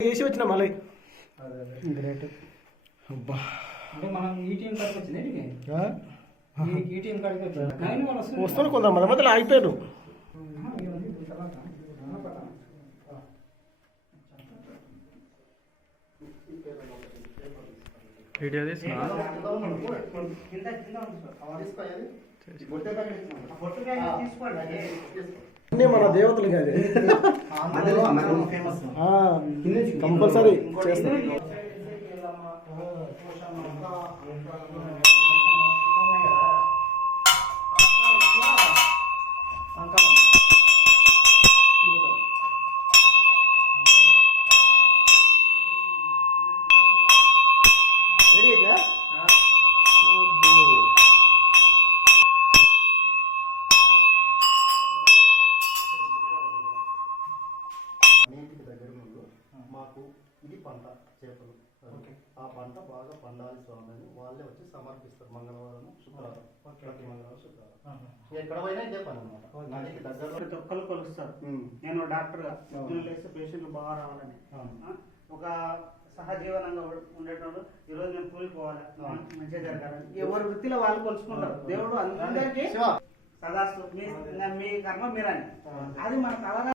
చేసి వచ్చిన మళ్ళీ అబ్బా అంటే మనం ఈ టీం కాడికి వచ్చింది ఈ టీం కాడికి వచ్చింది వస్తారు కొంతమంది మధ్యలో ఆగిపోయారు. వీడియో తీసిన మన దేవతలు కాదు కంపల్సరీ చేస్తారు. మాకు ఇది పంట చేపలు, ఆ పంట బాగా పండాలి స్వామి అని వాళ్ళే వచ్చి సమర్పిస్తారు. మంగళవారం శుక్రవారం, ప్రతి మంగళవారం శుక్రవారం ఎక్కడ పోయినా ఇదే పని అనమాట. నదికి దగ్గర ప్రతి ఒక్కరు కొలుస్తారు. నేను డాక్టర్గా లేస్తే పేషెంట్లు బాగా రావాలని, ఒక సహజీవనంగా ఉండేటోళ్ళు ఈరోజు నేను కూలిపోవాలి మంచిగా జరగాలని ఎవరి వృత్తిలో వాళ్ళు కొలుసుకుంటారు. దేవుడు అందరికీ సదాస్తు మీ కర్మ మీరని, అది మన తల